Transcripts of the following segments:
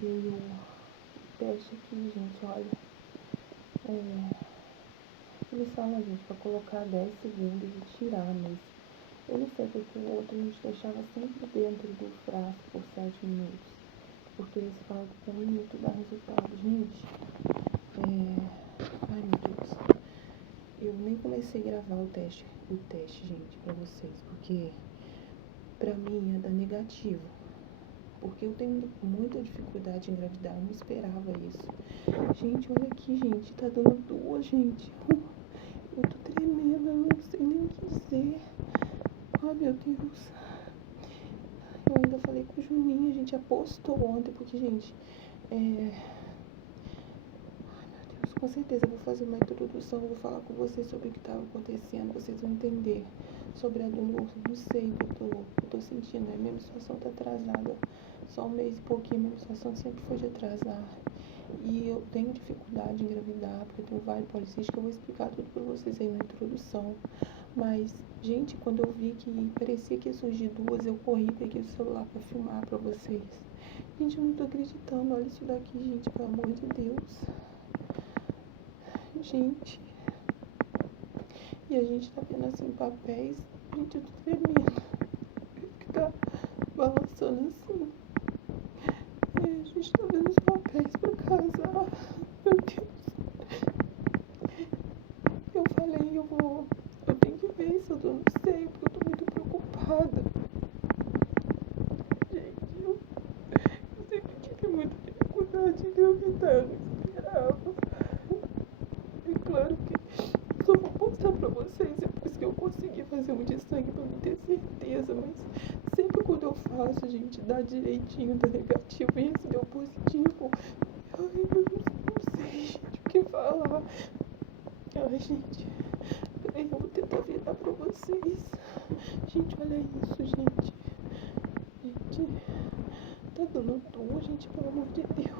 veio o teste aqui, gente, olha. Eles falam, gente, pra colocar 10 segundos e tirar, mas eu não sei porque o outro a gente deixava sempre dentro do frasco por 7 minutos. Porque eles falam que com 1 minuto dá resultado. Gente, ai meu Deus. Eu nem comecei a gravar o teste, gente, pra vocês, porque pra mim ia dar negativo. Porque eu tenho muita dificuldade em engravidar, eu não esperava isso. Gente, olha aqui, gente, tá dando 2, gente. Eu tô tremendo, eu não sei nem o que dizer. Ai, meu Deus. Eu ainda falei com o Juninho, a gente apostou ontem, porque, gente, ai, meu Deus, com certeza eu vou fazer uma introdução, vou falar com vocês sobre o que tava acontecendo, vocês vão entender sobre a dor, não sei o que eu tô sentindo, né? Minha menstruação tá atrasada, só 1 mês e pouquinho, minha menstruação sempre foi de atrasar. E eu tenho dificuldade em engravidar, porque eu tenho ovário policístico, eu vou explicar tudo pra vocês aí na introdução. Mas, gente, quando eu vi que parecia que ia surgir 2, eu corri, peguei o celular pra filmar pra vocês. Gente, eu não tô acreditando, olha isso daqui, gente, pelo amor de Deus. Gente, e a gente tá vendo assim papéis, gente, eu tô tremendo, que tá balançando assim. A gente tá vendo os papéis pra casar, meu Deus. Eu falei, eu tenho que ver isso, eu não sei, porque eu tô muito preocupada. Gente, eu sempre tive muita dificuldade em engravidar, eu não esperava. E claro que só vou mostrar pra vocês depois que eu conseguir fazer um de sangue pra mim ter certeza, mas sempre quando eu faço, gente, dá direitinho, dá negativo, e esse deu positivo. Ai, eu não sei, gente, o que falar. Ai, gente, peraí, eu vou tentar virar pra vocês. Gente, olha isso, gente. Gente, tá dando dor, gente, pelo amor de Deus.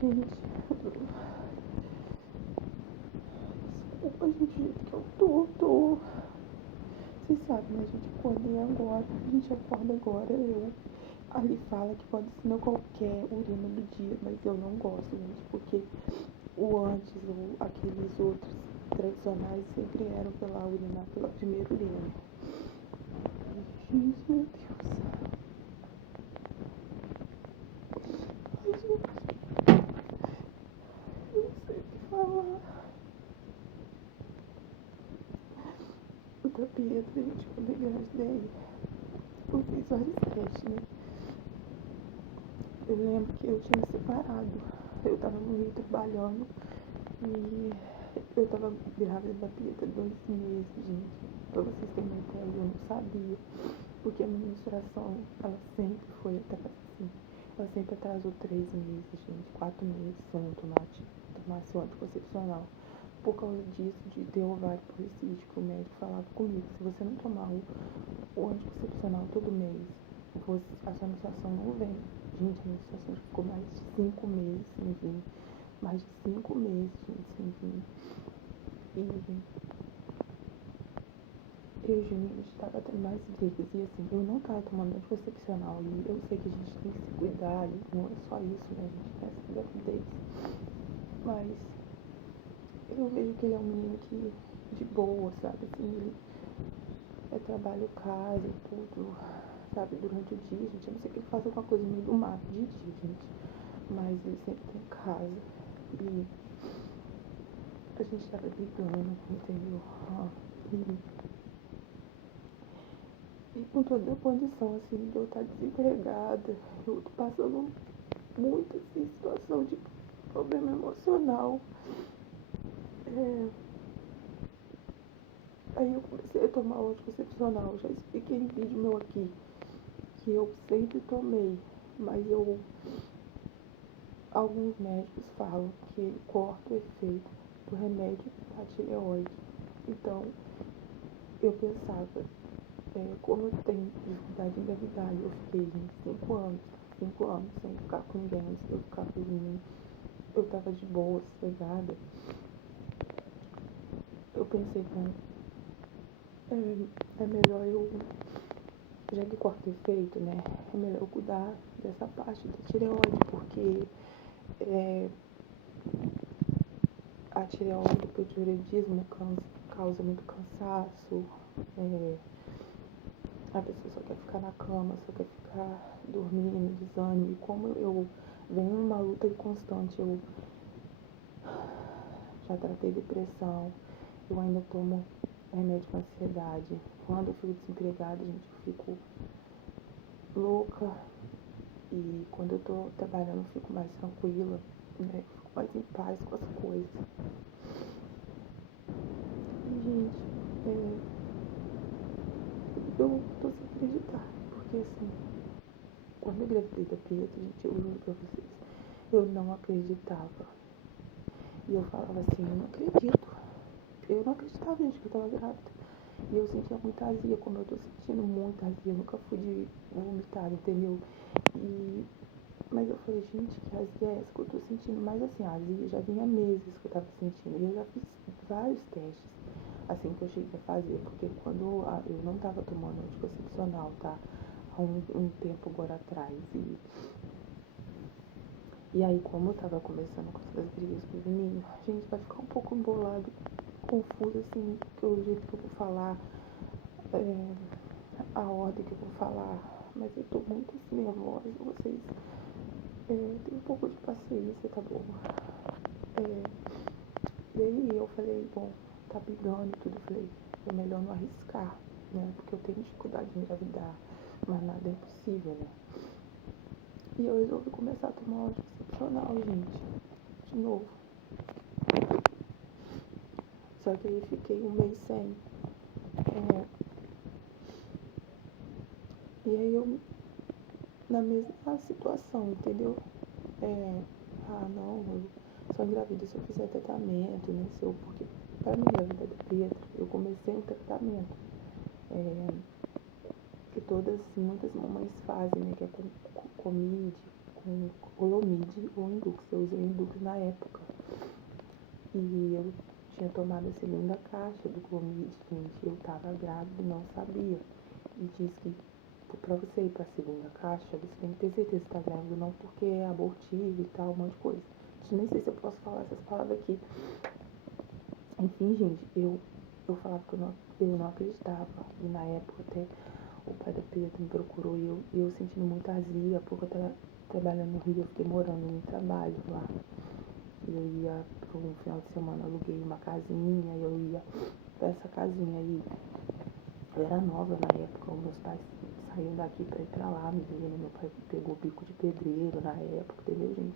Gente, desculpa, gente, o jeito que eu tô. Vocês sabem, né, gente, acordei agora, a gente acorda agora, ali fala que pode ser não qualquer urina do dia, mas eu não gosto, gente, porque o antes, aqueles outros tradicionais sempre eram pela urina, pela primeira urina. Gente, meu Deus. Ai, gente, eu não sei o que falar. O da Pietra, gente, quando eu engravidei, eu fiz vários testes, né? Eu lembro que eu tinha separado. Eu tava no Rio trabalhando e eu tava grávida da Pietra 2 meses, gente. Pra vocês terem uma ideia, eu não sabia. Porque a minha menstruação, ela sempre foi assim. Ela sempre atrasou 3 meses, gente. 4 meses se eu não tomasse o anticoncepcional. Por causa disso, de ter ovário policístico, o médico falava comigo, se você não tomar o anticoncepcional todo mês, a sua menstruação não vem. Gente, a menstruação ficou mais de 5 meses sem vir. Mais de 5 meses, gente, sem vir. E o Juninho, a gente tava tendo mais brigas. E assim, eu não tava tomando anticoncepcional. E eu sei que a gente tem que se cuidar. E não é só isso, né? A gente tem essa gravidez. Mas eu vejo que ele é um menino que, de boa, sabe? Assim, ele trabalho, casa e tudo, sabe? Durante o dia, gente. Eu não sei que ele faz alguma coisa no meio do mato de dia, gente. Mas ele sempre tem casa. E a gente tava brigando, entendeu? E com toda a condição, assim, de eu estar desempregada, eu tô passando muita, assim, situação de problema emocional. Aí eu comecei a tomar o anticoncepcional, já expliquei em vídeo meu aqui, que eu sempre tomei, mas alguns médicos falam que ele corta o efeito do remédio da tireoide. Então, eu pensava, como eu tenho dificuldade em engravidar, eu fiquei 5 anos sem ficar com ninguém, antes de eu ficar com ninguém, eu tava de boa, sossegada. Eu pensei, é melhor eu, já que corta efeito, né, é melhor eu cuidar dessa parte da tireoide, porque a tireoide, o hipotireoidismo causa muito cansaço, a pessoa só quer ficar na cama, só quer ficar dormindo, desânimo, e como eu venho numa luta constante, eu já tratei depressão, eu ainda tomo remédio para ansiedade. Quando eu fico desempregada, gente, eu fico louca. E quando eu tô trabalhando, eu fico mais tranquila, né? Eu fico mais em paz com as coisas. E, gente, eu tô sem acreditar. Porque, assim, quando eu engravidei da Pietra, gente, eu juro pra vocês, eu não acreditava. E eu falava assim, eu não acredito. Eu não acreditava, gente, que eu tava grávida. E eu sentia muita azia, como eu tô sentindo muita azia. Eu nunca fui de vomitar, entendeu? Mas eu falei, gente, que azia é essa que eu tô sentindo? Mas assim, a azia já vinha meses que eu tava sentindo. E eu já fiz vários testes, assim, que eu cheguei a fazer. Porque quando eu não tava tomando anticoncepcional, tá? Há um tempo agora atrás. E aí, como eu tava começando com essas brigas com o menino, gente, vai ficar um pouco embolado, confuso, assim, o jeito que eu vou falar, a ordem que eu vou falar. Mas eu tô muito assim, nervosa, vocês tem um pouco de paciência, tá bom? E aí eu falei, bom, tá brigando e tudo, eu falei, é melhor não arriscar, né? Porque eu tenho dificuldade de engravidar, mas nada é impossível, né? E eu resolvi começar a tomar um anticoncepcional, gente, de novo. Só que aí fiquei um mês sem. E aí eu, na mesma situação, entendeu? Não, eu só engravido se eu fizer tratamento, né? Se eu, porque pra mim engravidar da Pietra, eu comecei um tratamento que muitas mamães fazem, né? Que é com Comid, com Olomid ou Indux. Eu usei Indux na época. E eu tinha tomado a segunda caixa do Clomid, gente. Eu tava grávida e não sabia. E diz que pra você ir pra segunda caixa, você tem que ter certeza que tá grávida, não porque é abortivo e tal, um monte de coisa. Nem sei se eu posso falar essas palavras aqui. Enfim, gente, eu falava que eu não acreditava. E na época até o pai da Pedro me procurou e eu sentindo muita azia, porque eu tava trabalhando no Rio, eu fiquei morando no trabalho lá. E eu ia para um final de semana, aluguei uma casinha, e eu ia pra essa casinha aí. Eu era nova na época, os meus pais saíram daqui pra ir pra lá, menino. Meu pai pegou bico de pedreiro na época, entendeu, gente?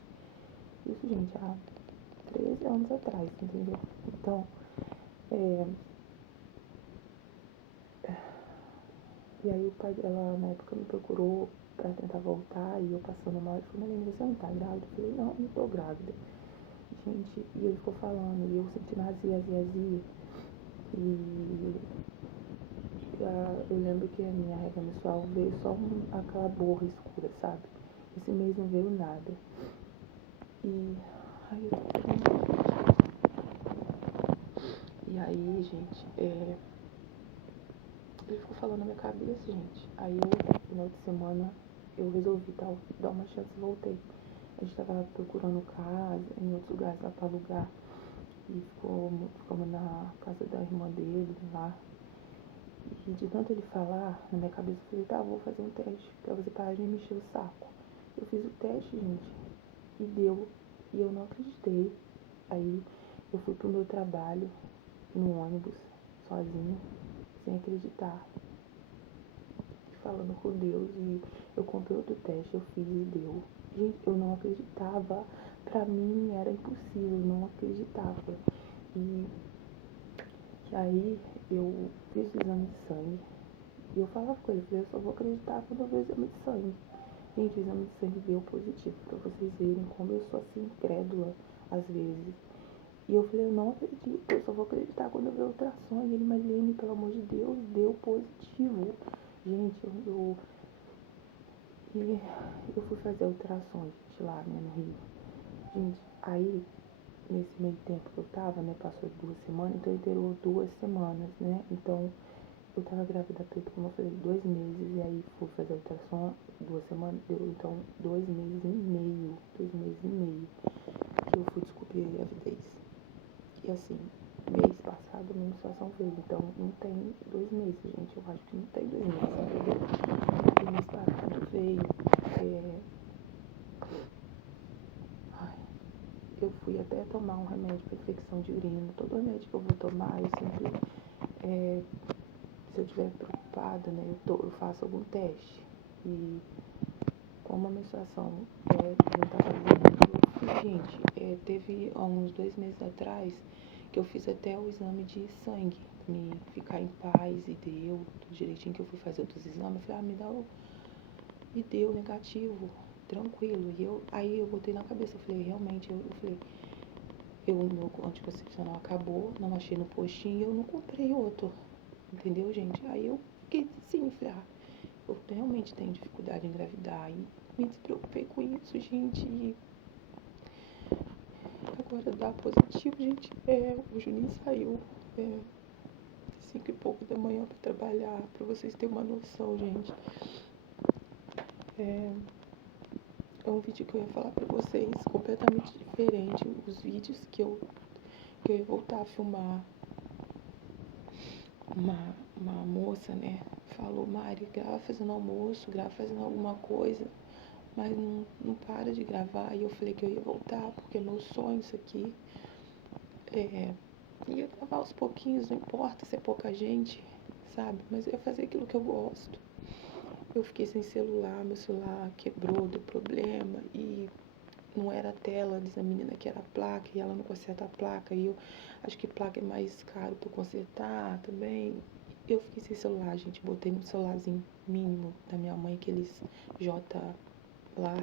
Isso, gente, há 13 anos atrás, entendeu? Então, e aí o pai dela na época me procurou pra tentar voltar, e eu passando mal, ele falou, menina, você não tá grávida? Eu falei, não tô grávida. Gente, e ele ficou falando, e eu sentindo azia. E eu lembro que a minha regra menstrual veio só aquela borra escura, sabe? Esse mês não veio nada. E aí, gente, ele ficou falando na minha cabeça, gente. Aí eu, no final de semana, eu resolvi dar uma chance e voltei. A gente tava procurando casa em outros lugares lá pra alugar. E ficamos na casa da irmã dele lá. E de tanto ele falar, na minha cabeça eu falei, tá, vou fazer um teste pra você parar de me encher o saco. Eu fiz o teste, gente, e deu. E eu não acreditei. Aí eu fui pro meu trabalho no ônibus, sozinha, sem acreditar. Falando com Deus, e eu comprei outro teste, eu fiz e deu. Gente, eu não acreditava. Pra mim era impossível, eu não acreditava. E aí eu fiz o exame de sangue. E eu falava com ele, eu falei, eu só vou acreditar quando eu ver o exame de sangue. Gente, o exame de sangue deu positivo, pra vocês verem como eu sou assim, incrédula, às vezes. E eu falei, eu não acredito, eu só vou acreditar quando eu ver o ultrassom. E ele, Marlene, pelo amor de Deus, deu positivo. Gente, eu fui fazer ultrassom, gente, lá, né, no Rio. Gente, aí, nesse meio tempo que eu tava, né, passou 2 semanas, então inteirou 2 semanas, né, então eu tava grávida, Pedro, como eu falei, 2 meses, e aí fui fazer ultrassom 2 semanas, deu então 2 meses e meio, 2 meses e meio, que eu fui descobrir a gravidez. E assim, mês passado a menstruação veio, então não tem 2 meses, gente, eu acho que não tem 2 meses, entendeu? E mês passado veio, ai, eu fui até tomar um remédio para infecção de urina. Todo remédio que eu vou tomar, eu sempre, se eu estiver preocupada, né, eu faço algum teste. E como a menstruação não estava vindo, gente, teve há uns 2 meses atrás que eu fiz até o exame de sangue, me ficar em paz, e deu tudo direitinho, que eu fui fazer outros exames. Eu falei, me deu negativo, tranquilo. E aí eu botei na cabeça, eu falei, realmente, meu anticoncepcional acabou, não achei no postinho, eu não comprei outro, entendeu, gente? Aí eu fiquei assim, falei, eu realmente tenho dificuldade em engravidar, e me despreocupei com isso, gente. E agora dá positivo, gente. O Juninho saiu 5 e pouco da manhã pra trabalhar, pra vocês terem uma noção, gente. É um vídeo que eu ia falar pra vocês, completamente diferente. Os vídeos que eu ia voltar a filmar. Uma moça, né, falou, Mari, grava fazendo almoço, grava fazendo alguma coisa, mas não para de gravar. E eu falei que eu ia voltar, porque é meu sonho isso aqui. Ia gravar aos pouquinhos, não importa se é pouca gente, sabe? Mas eu ia fazer aquilo que eu gosto. Eu fiquei sem celular, meu celular quebrou, deu problema, e não era a tela, diz a menina que era a placa, e ela não conserta a placa, e eu acho que placa é mais caro pra eu consertar também. Eu fiquei sem celular, gente, botei no celularzinho mínimo da minha mãe, aqueles J lá,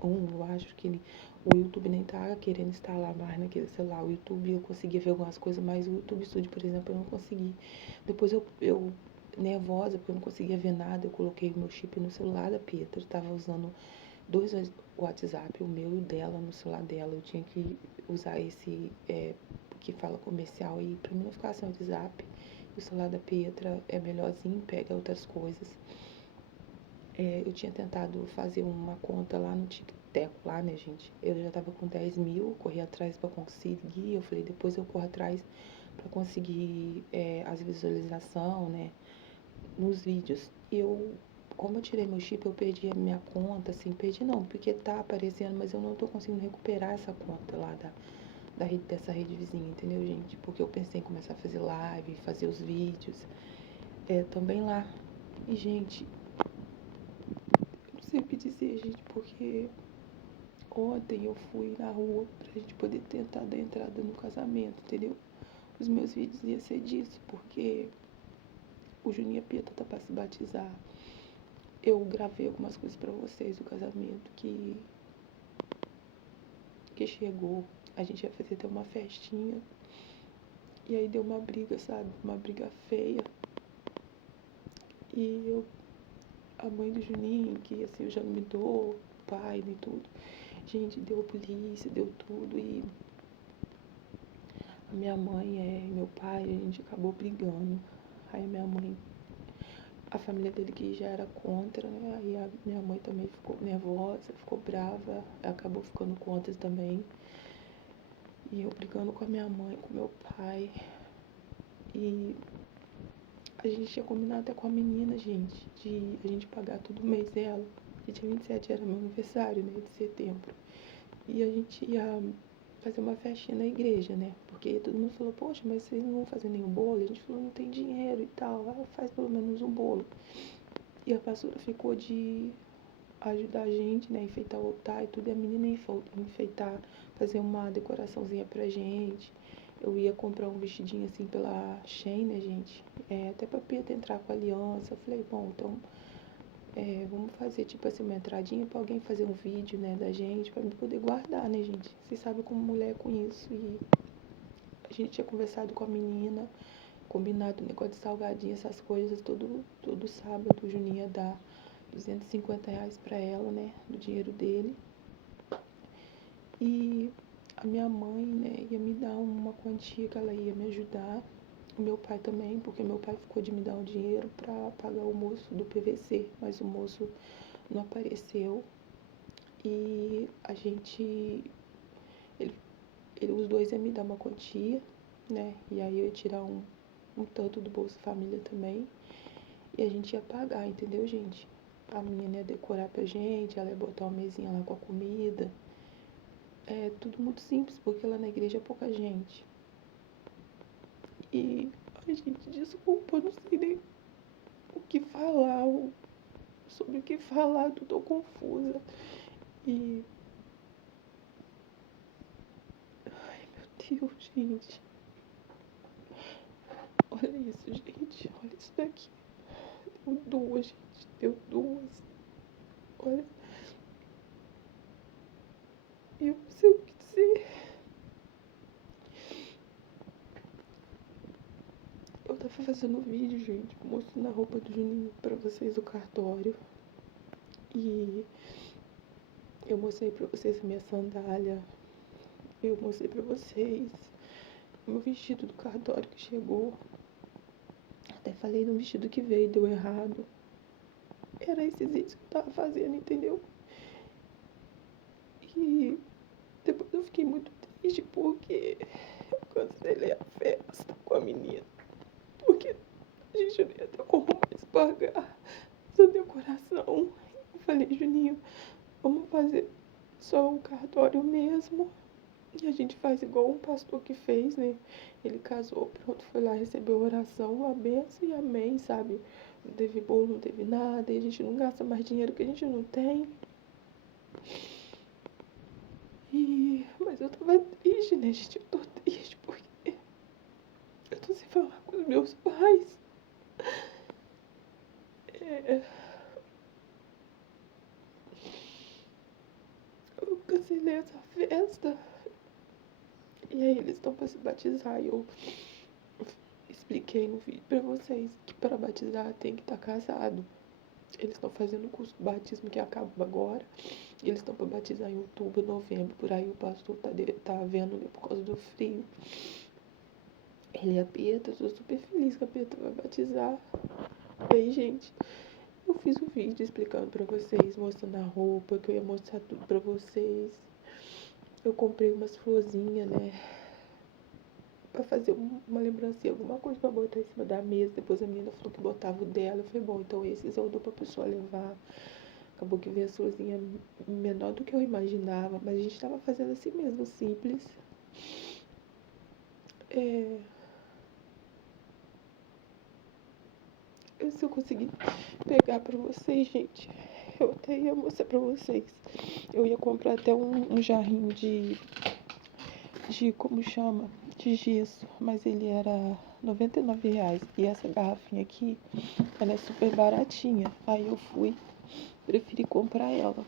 eu acho que o YouTube nem tá querendo instalar mais naquele celular. O YouTube eu conseguia ver algumas coisas, mas o YouTube Studio, por exemplo, eu não consegui. Depois eu nervosa, porque eu não conseguia ver nada, eu coloquei o meu chip no celular da Pietra, eu tava usando 2 WhatsApp, o meu e o dela, no celular dela. Eu tinha que usar esse que fala comercial aí, pra mim não ficar sem WhatsApp. O celular da Pietra é melhorzinho, pega outras coisas. Eu tinha tentado fazer uma conta lá no TikTok, lá, né, gente? Eu já tava com 10 mil, corri atrás pra conseguir. Eu falei, depois eu corro atrás pra conseguir as visualizações, né, nos vídeos. Como eu tirei meu chip, eu perdi a minha conta, assim, perdi não, porque tá aparecendo, mas eu não tô conseguindo recuperar essa conta lá dessa rede vizinha, entendeu, gente? Porque eu pensei em começar a fazer live, fazer os vídeos, também lá. E, gente, eu não sei o que dizer, gente, porque ontem eu fui na rua pra gente poder tentar dar entrada no casamento, entendeu? Os meus vídeos iam ser disso, porque o Juninho Pieta tá pra se batizar. Eu gravei algumas coisas pra vocês do casamento que chegou. A gente ia fazer até uma festinha. E aí deu uma briga, sabe? Uma briga feia. E a mãe do Juninho, que assim, eu já não me dou, o pai, nem tudo. Gente, deu a polícia, deu tudo. E a minha mãe e meu pai, a gente acabou brigando. Aí a minha mãe, a família dele que já era contra, né? Aí a minha mãe também ficou nervosa, ficou brava, acabou ficando contra também. E eu brigando com a minha mãe, com meu pai. E a gente tinha combinado até com a menina, gente, de a gente pagar todo mês dela. E dia 27 era meu aniversário, né, de setembro. E a gente ia fazer uma festinha na igreja, né? Porque todo mundo falou, poxa, mas vocês não vão fazer nenhum bolo? E a gente falou, não tem dinheiro e tal. Ela faz pelo menos um bolo. E a pastora ficou de ajudar a gente, né, enfeitar o altar e tudo. E a menina ia enfeitar, fazer uma decoraçãozinha pra gente. Eu ia comprar um vestidinho assim pela Shein, né, gente? Até pra Peta entrar com a aliança. Eu falei, bom, então vamos fazer tipo assim uma entradinha pra alguém fazer um vídeo, né, da gente, pra mim poder guardar, né, gente? Vocês sabem como mulher é com isso. E a gente tinha conversado com a menina, combinado o negócio de salgadinho, essas coisas, todo sábado o Juninho ia dar R$ 250 pra ela, né, do dinheiro dele. E a minha mãe, né, ia me dar uma quantia que ela ia me ajudar. O meu pai também, porque meu pai ficou de me dar o dinheiro pra pagar o moço do PVC, mas o moço não apareceu. E a gente, ele, os dois iam me dar uma quantia, né? E aí eu ia tirar um tanto do Bolsa Família também. E a gente ia pagar, entendeu, gente? A menina ia decorar pra gente, ela ia botar uma mesinha lá com a comida. É tudo muito simples, porque lá na igreja é pouca gente. E, ai, gente, desculpa, eu não sei nem o que falar, sobre o que falar, eu tô confusa. E, ai, meu Deus, gente. Olha isso, gente. Olha isso daqui. Deu duas, gente. Deu duas. Olha. Eu não sei o que dizer. Eu tava fazendo vídeo, gente, mostrando a roupa do Juninho pra vocês do cartório. E eu mostrei pra vocês a minha sandália. Eu mostrei pra vocês o meu vestido do cartório que chegou. Até falei do vestido que veio, deu errado. Era esses vídeos que eu tava fazendo, entendeu? E depois eu fiquei muito triste porque eu cancelei a festa com a menina. Porque a gente não ia ter como mais pagar essa decoração. Eu falei, Juninho, vamos fazer só o cartório mesmo. E a gente faz igual um pastor que fez, né? Ele casou, pronto, foi lá, recebeu a oração, a benção e amém, sabe? Não teve bolo, não teve nada, e a gente não gasta mais dinheiro que a gente não tem. Mas eu tava triste, né, gente? Eu tô triste porque eu tô sem falar com os meus pais. É, eu cancelei essa festa. E aí eles estão pra se batizar e eu expliquei no vídeo pra vocês que para batizar tem que estar casado. Eles estão fazendo o curso do batismo que acaba agora. Eles estão para batizar em outubro, novembro. Por aí o pastor tá vendo, né, por causa do frio. Ele e a Pietra, eu tô super feliz que a Pietra vai batizar. E aí, gente, eu fiz um vídeo explicando pra vocês, mostrando a roupa, que eu ia mostrar tudo pra vocês. Eu comprei umas florzinhas, né? Pra fazer uma lembrancinha, alguma coisa pra botar em cima da mesa. Depois a menina falou que botava o dela. Eu falei, bom, então esses eu dou pra pessoa levar. Acabou que veio a florzinha menor do que eu imaginava, mas a gente tava fazendo assim mesmo, simples. Se eu conseguir pegar pra vocês, gente, eu até ia mostrar pra vocês. Eu ia comprar até um jarrinho de como chama? De gesso, mas ele era R$ 99. E essa garrafinha aqui, ela é super baratinha. Aí eu preferi comprar ela.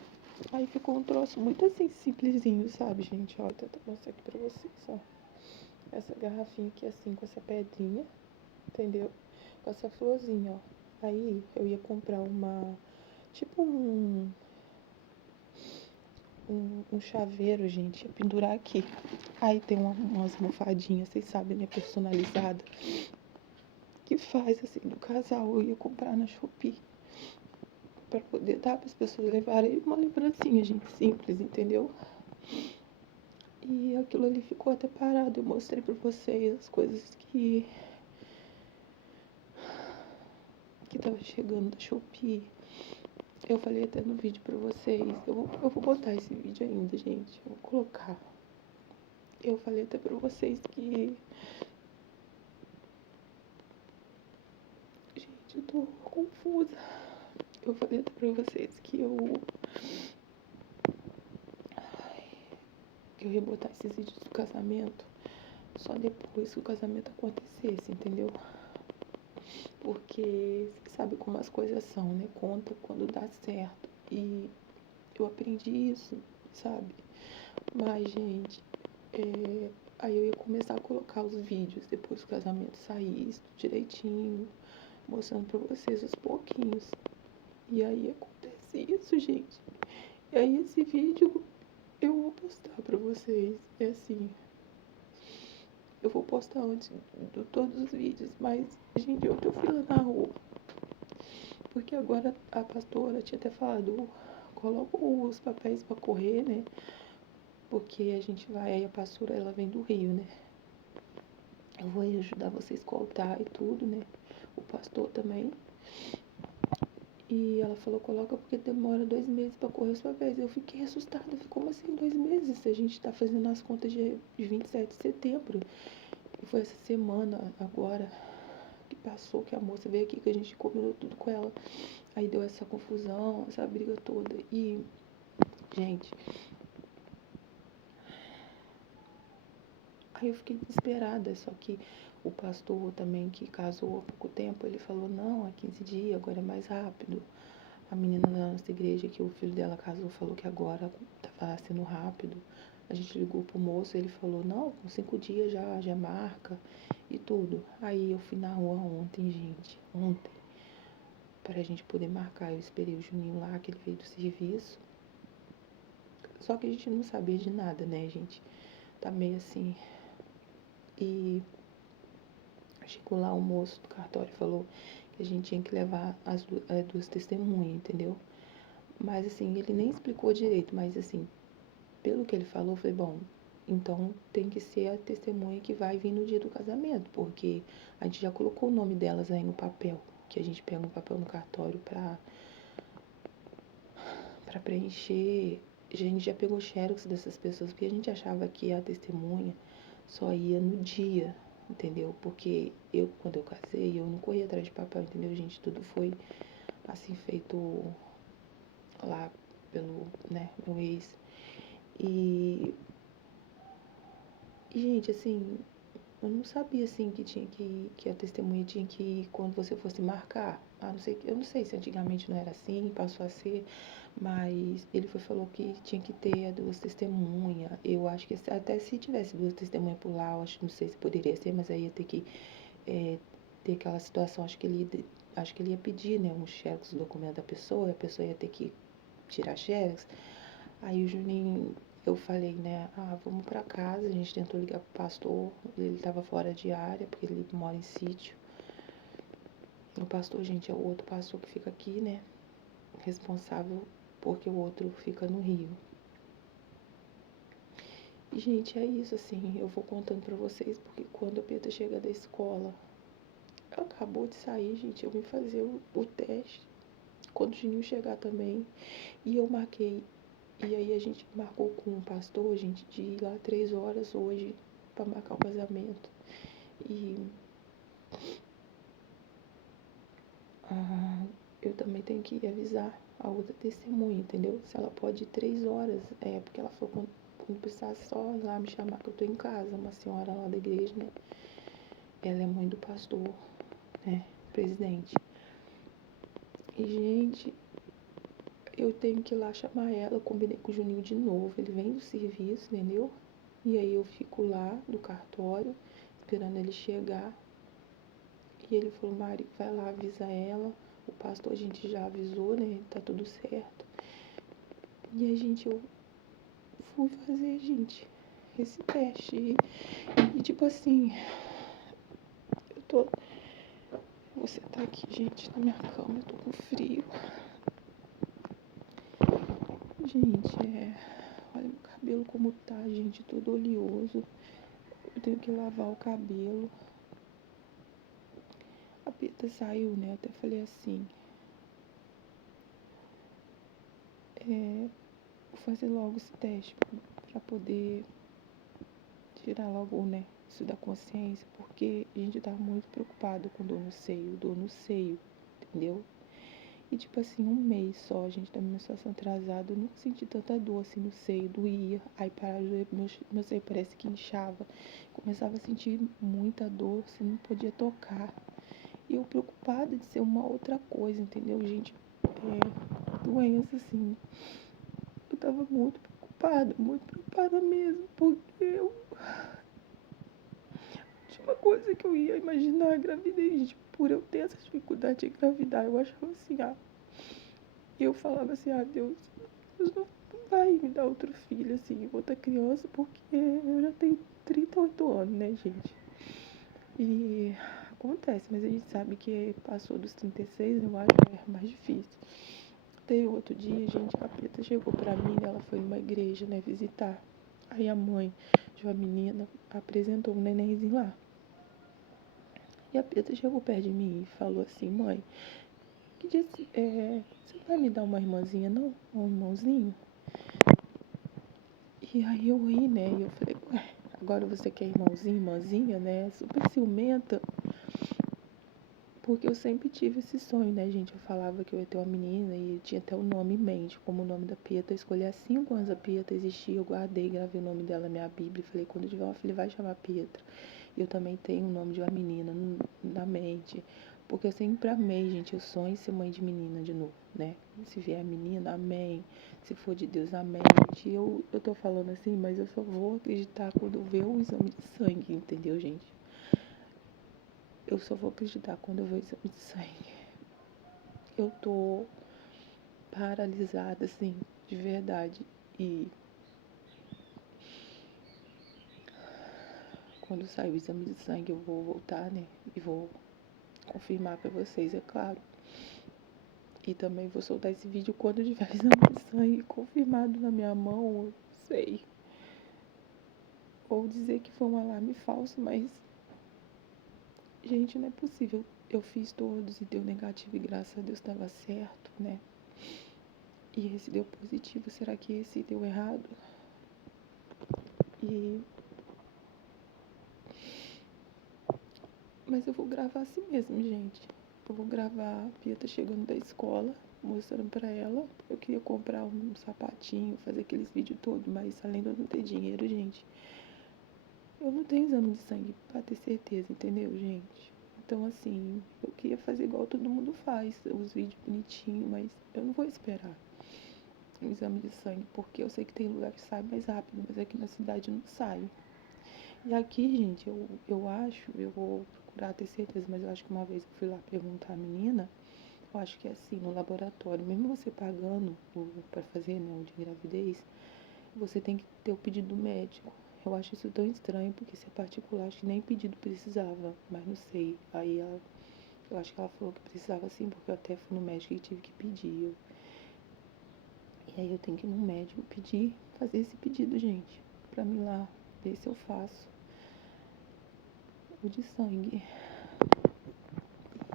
Aí ficou um troço muito assim, simplesinho, sabe, gente? Ó, vou tentar mostrar aqui pra vocês, ó. Essa garrafinha aqui assim, com essa pedrinha, entendeu? Com essa florzinha, ó. Aí eu ia comprar tipo um chaveiro, gente, ia pendurar aqui. Aí tem umas almofadinhas, vocês sabem, né, personalizada, que faz assim, do casal. Eu ia comprar na Shopee, pra poder dar para as pessoas levarem uma lembrancinha, gente, simples, entendeu? E aquilo ali ficou até parado. Eu mostrei pra vocês as coisas que tava chegando da Shopee. Eu falei até no vídeo pra vocês. Eu vou botar esse vídeo ainda, gente. Eu vou colocar. Eu falei até pra vocês que... Gente, eu tô confusa. Eu falei até pra vocês que eu ia botar esses vídeos do casamento só depois que o casamento acontecesse, entendeu? Porque você sabe como as coisas são, né? Conta quando dá certo. E eu aprendi isso, sabe? Mas, gente, aí eu ia começar a colocar os vídeos depois que o casamento saísse direitinho, mostrando pra vocês aos pouquinhos. E aí acontece isso, gente. E aí esse vídeo eu vou postar pra vocês. É assim, vou postar antes de todos os vídeos, mas, gente, ontem eu fui lá na rua, porque agora a pastora tinha até falado, coloca os papéis pra correr, né, porque a gente vai, aí a pastora, ela vem do Rio, né, eu vou aí ajudar você a escoltar e tudo, né, o pastor também. E ela falou, coloca porque demora 2 meses pra correr os papéis. Eu fiquei assustada, eu falei, como assim 2 meses? Se a gente tá fazendo as contas de 27 de setembro. E foi essa semana agora que passou, que a moça veio aqui, que a gente combinou tudo com ela. Aí deu essa confusão, essa briga toda. E, gente, aí eu fiquei desesperada, só que o pastor também, que casou há pouco tempo, ele falou, não, é 15 dias, agora é mais rápido. A menina da nossa igreja, que o filho dela casou, falou que agora tava sendo rápido. A gente ligou pro moço, ele falou, não, com 5 dias já marca e tudo. Aí eu fui na rua ontem, gente, pra gente poder marcar. Eu esperei o Juninho lá, que ele veio do serviço. Só que a gente não sabia de nada, né, gente? Tá meio assim. E chegou lá, o moço do cartório falou que a gente tinha que levar as duas testemunhas, entendeu? Mas assim, ele nem explicou direito, mas assim, pelo que ele falou, eu falei, bom, então tem que ser a testemunha que vai vir no dia do casamento, porque a gente já colocou o nome delas aí no papel, que a gente pega um papel no cartório pra preencher. A gente já pegou xerox dessas pessoas, porque a gente achava que a testemunha só ia no dia, entendeu? Porque eu, quando eu casei, eu não corri atrás de papel, entendeu, gente? Tudo foi, assim, feito lá pelo, né, meu ex. E, gente, assim, eu não sabia, assim, que a testemunha tinha que ir quando você fosse marcar. Ah, não sei, eu não sei se antigamente não era assim, passou a ser, mas ele falou que tinha que ter duas testemunhas. Eu acho que até se tivesse duas testemunhas por lá, eu acho, não sei se poderia ser, mas aí ia ter que ter aquela situação, acho que ele ia pedir, né, um xerox do documento da pessoa, e a pessoa ia ter que tirar xerox. Aí o Juninho, eu falei, né, vamos pra casa. A gente tentou ligar pro pastor, ele tava fora de área, porque ele mora em sítio. O pastor, gente, é o outro pastor que fica aqui, né, responsável, porque o outro fica no Rio. E, gente, é isso, assim, eu vou contando pra vocês, porque quando a Peta chega da escola, ela acabou de sair, gente, eu vim fazer o teste, quando o Juninho chegar também, e eu marquei. E aí a gente marcou com o pastor, gente, de ir lá 3 horas hoje pra marcar o casamento. E eu também tenho que avisar a outra testemunha, entendeu? Se ela pode ir 3 horas, porque ela falou quando precisar só ir lá me chamar, que eu tô em casa, uma senhora lá da igreja, né? Ela é mãe do pastor, né? Presidente. E, gente, eu tenho que ir lá chamar ela. Eu combinei com o Juninho de novo. Ele vem do serviço, entendeu? E aí eu fico lá no cartório, esperando ele chegar. E ele falou, Mari, vai lá, avisa ela. O pastor a gente já avisou, né? Tá tudo certo. E aí, gente, eu fui fazer, gente, esse teste. E tipo assim, eu tô... Você tá aqui, gente, na minha cama, eu tô com frio. Gente, olha meu cabelo como tá, gente, todo oleoso. Eu tenho que lavar o cabelo. A Peta saiu, né? Eu até falei assim, vou fazer logo esse teste pra poder tirar logo, né, isso da consciência, porque a gente tá muito preocupado com dor no seio, entendeu? E tipo assim, 1 mês só, a gente tá numa menstruação atrasada, eu nunca senti tanta dor assim no seio, doía, aí parava, meu seio parece que inchava, começava a sentir muita dor, você não podia tocar. E eu preocupada de ser uma outra coisa, entendeu, gente? Doença, assim, eu tava muito preocupada mesmo, porque eu... Tinha uma coisa que eu ia imaginar a gravidez, gente, por eu ter essa dificuldade de engravidar, eu achava assim, eu falava assim, Deus não vai me dar outro filho, assim, outra criança, porque eu já tenho 38 anos, né, gente? E acontece, mas a gente sabe que passou dos 36, eu acho que é mais difícil. Teve outro dia, gente, a Peta chegou pra mim, ela foi numa igreja, né, visitar. Aí a mãe de uma menina apresentou um nenenzinho lá. E a Peta chegou perto de mim e falou assim, mãe, que disse, você vai me dar uma irmãzinha, não? Um irmãozinho? E aí eu ri, né? E eu falei, ué, agora você quer irmãozinho, irmãzinha, né? Super ciumenta. Porque eu sempre tive esse sonho, né, gente? Eu falava que eu ia ter uma menina e tinha até o nome em mente, como o nome da Pieta. Eu escolhi há 5 anos a Pieta existia, eu guardei, gravei o nome dela na minha Bíblia. Falei, quando eu tiver uma filha, vai chamar Pietra. Eu também tenho o nome de uma menina na mente. Porque eu sempre amei, gente. Eu sonho em ser mãe de menina de novo, né? Se vier menina, amém. Se for de Deus, amém. Gente, eu tô falando assim, mas eu só vou acreditar quando eu ver o exame de sangue, entendeu, gente? Eu só vou acreditar quando eu ver o exame de sangue. Eu tô paralisada, assim, de verdade. E quando sair o exame de sangue, eu vou voltar, né? E vou confirmar pra vocês, é claro. E também vou soltar esse vídeo quando tiver exame de sangue confirmado na minha mão, eu sei. Ou dizer que foi um alarme falso, mas, gente, não é possível. Eu fiz todos e deu negativo e graças a Deus estava certo, né? E esse deu positivo, será que esse deu errado? E... Mas eu vou gravar assim mesmo, gente. Eu vou gravar a Pia chegando da escola, mostrando pra ela. Eu queria comprar um sapatinho, fazer aqueles vídeos todos, mas além de eu não ter dinheiro, gente, eu não tenho exame de sangue pra ter certeza, entendeu, gente? Então, assim, eu queria fazer igual todo mundo faz, os vídeos bonitinhos, mas eu não vou esperar um exame de sangue, porque eu sei que tem lugar que sai mais rápido, mas aqui na cidade não sai. E aqui, gente, eu acho, eu vou procurar ter certeza, mas eu acho que uma vez eu fui lá perguntar à menina, eu acho que é assim, no laboratório, mesmo você pagando para fazer, né, o de gravidez, você tem que ter o pedido do médico. Eu acho isso tão estranho, porque se é particular, acho que nem pedido precisava, mas não sei. Aí eu acho que ela falou que precisava sim, porque eu até fui no médico e tive que pedir. E aí eu tenho que ir no médico pedir, fazer esse pedido, gente, pra mim lá, ver se eu faço o de sangue.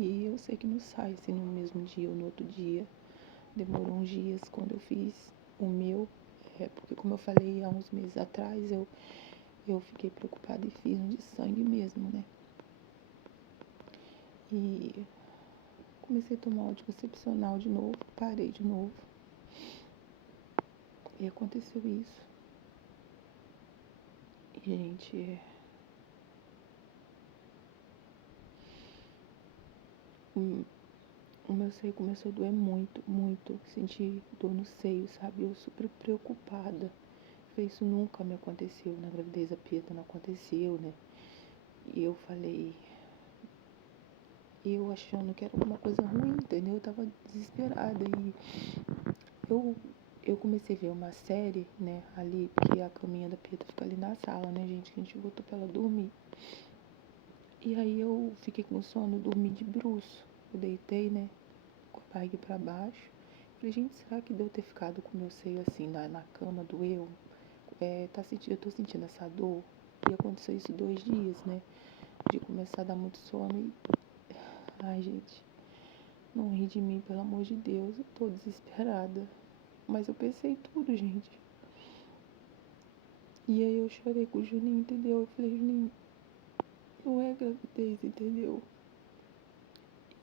E eu sei que não sai assim no mesmo dia ou no outro dia. Demorou uns dias quando eu fiz o meu. Porque como eu falei há uns meses atrás, eu fiquei preocupada e fiz um de sangue mesmo, né? E comecei a tomar anticoncepcional de novo, parei de novo. E aconteceu isso. E, gente, o meu seio começou a doer muito, muito. Senti dor no seio, sabe? Eu super preocupada. Isso nunca me aconteceu. Na gravidez da Pieta não aconteceu, né? E eu falei, eu achando que era alguma coisa ruim, entendeu? Eu tava desesperada e eu, eu comecei a ver uma série, né, ali, porque a caminha da Pieta fica ali na sala, né, gente, que a gente botou pra ela dormir. E aí eu fiquei com sono, dormi de bruço. Eu deitei, né, com a barriga pra baixo. Falei, gente, será que deu ter ficado com o meu seio assim na cama, doeu? Eu tô sentindo essa dor. E aconteceu isso 2 dias, né, de começar a dar muito sono e... Ai, gente, não ri de mim, pelo amor de Deus, eu tô desesperada. Mas eu pensei tudo, gente. E aí eu chorei com o Juninho, entendeu? Eu falei, Juninho, não é gravidez, entendeu?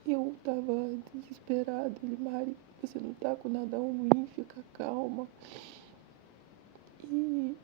E eu tava desesperada. Ele, Mari, você não tá com nada ruim, fica calma. E